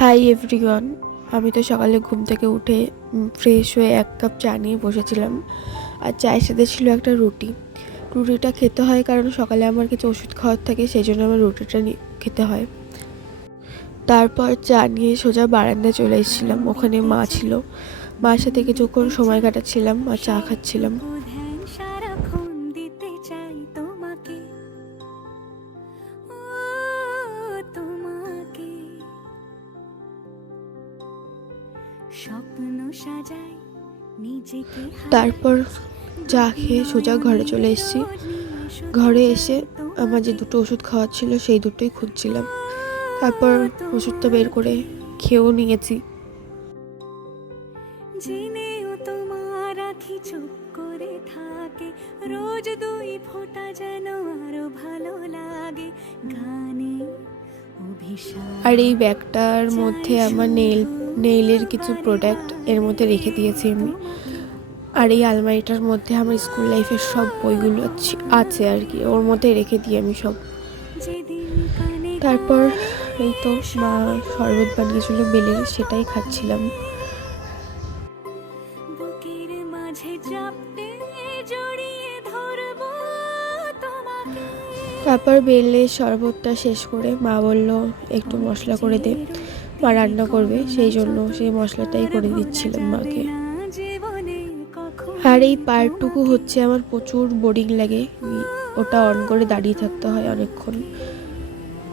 Hi everyone. আমি তো সকালে ঘুম থেকে উঠে ফ্রেশ হয়ে 1 কাপ চা নিয়ে বসেছিলাম, আর চায়ের সাথে ছিল একটা রুটিটা খেতে হয় কারণ সকালে আমার কিছু ওষুধ খাওয়ার থাকে, সেই জন্য আমার রুটিটা খেতে হয়। তারপর চা নিয়ে সোজা বারান্দায় চলে এসেছিলাম। ওখানে মা ছিল, মার সাথে কিছুক্ষণ সময় কাটাচ্ছিলাম আর চা খাচ্ছিলাম। তারপর চা খেয়ে সোজা ঘরে চলে এসেছি। ঘরে এসে আমার যে 2টো ওষুধ খাওয়ার ছিল সেই দুটোই খুঁজছিলাম। তারপর ওষুধটা বের করে খেয়েও নিয়েছি। চুপ করে থাকে রোজ 2 ফোঁটা যেন আরো ভালো লাগে গানে। আর এই ব্যাগটার মধ্যে আমার নেইলের কিছু প্রোডাক্ট এর মধ্যে রেখে দিয়েছি আমি। আর এই আলমারিটার মধ্যে আমার স্কুল লাইফের সব বইগুলো আছে আর কি, ওর মধ্যে রেখে দিই আমি সব। তারপর এই তো মা শরবত বানিয়েছিল বেলের, সেটাই খাচ্ছিলাম। তারপর বেলে শরবতটা শেষ করে মা বলল একটু মশলা করে দে, মা রান্না করবে, সেই জন্য সেই মশলাটাই করে দিচ্ছিলাম মাকে। আর এই পার্টটুকু হচ্ছে আমার প্রচুর বোরিং লাগে, ওটা অন করে দাঁড়িয়ে থাকতে হয় অনেকক্ষণ,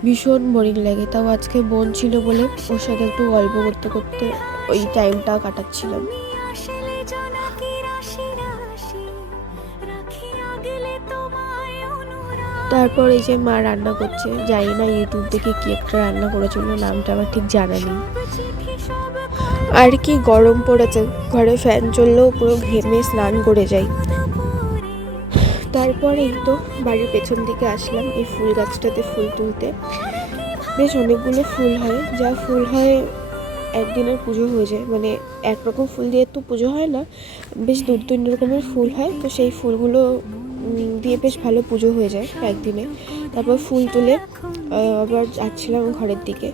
ভীষণ বোরিং লাগে। তাও আজকে বোন ছিল বলে ওর সাথে একটু গল্প করতে করতে ওই টাইমটা কাটাচ্ছিলাম। তারপর এই যে মা রান্না করছে, জানি না ইউটিউব থেকে কি একটা রান্না করেছিল, নামটা আমার ঠিক জানা নেই। আর কি গরম পড়েছে, ঘরে ফ্যান চললেও পুরো ঘেমে স্নান করে যাই। তারপরে এই তো বাড়ির পেছন দিকে আসলাম এই ফুল গাছটাতে ফুল তুলতে। বেশ অনেকগুলো ফুল হয়, যা ফুল হয় একদিনের পুজো হয়ে যায়, মানে একরকম ফুল দিয়ে তো পুজো হয় না, বেশ 2-3 রকমের ফুল হয়, তো সেই ফুলগুলো দিয়ে বেশ ভালো পুজো হয়ে যায় একদিনে। তারপর ফুল তুলে আবার যাচ্ছিলাম ঘরের দিকে।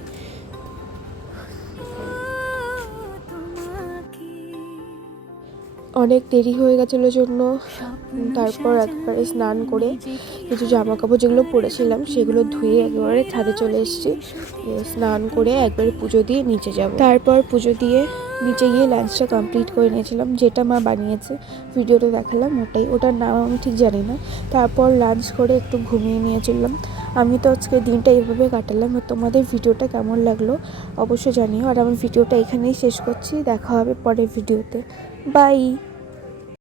অনেক দেরি হয়ে গেছিলো জন্য তারপর একবারে স্নান করে কিছু জামা কাপড় যেগুলো পরেছিলাম সেগুলো ধুয়ে একেবারে ছাদে চলে এসেছি। স্নান করে একবারে পুজো দিয়ে নিচে যাব। তারপর পুজো দিয়ে নিচে গিয়ে লাঞ্চটা কমপ্লিট করে নিয়েছিলাম, যেটা মা বানিয়েছে ভিডিওটা দেখালাম ওটার নাম আমি ঠিক জানি না। তারপর লাঞ্চ করে একটু ঘুমিয়ে নিয়েছিলাম। আমি তো আজকে দিনটা এইভাবে কাটালাম। আর তোমাদের ভিডিওটা কেমন লাগলো অবশ্যই জানিও। আর আমার ভিডিওটা এখানেই শেষ করছি, দেখা হবে পরের ভিডিওতে। বাই।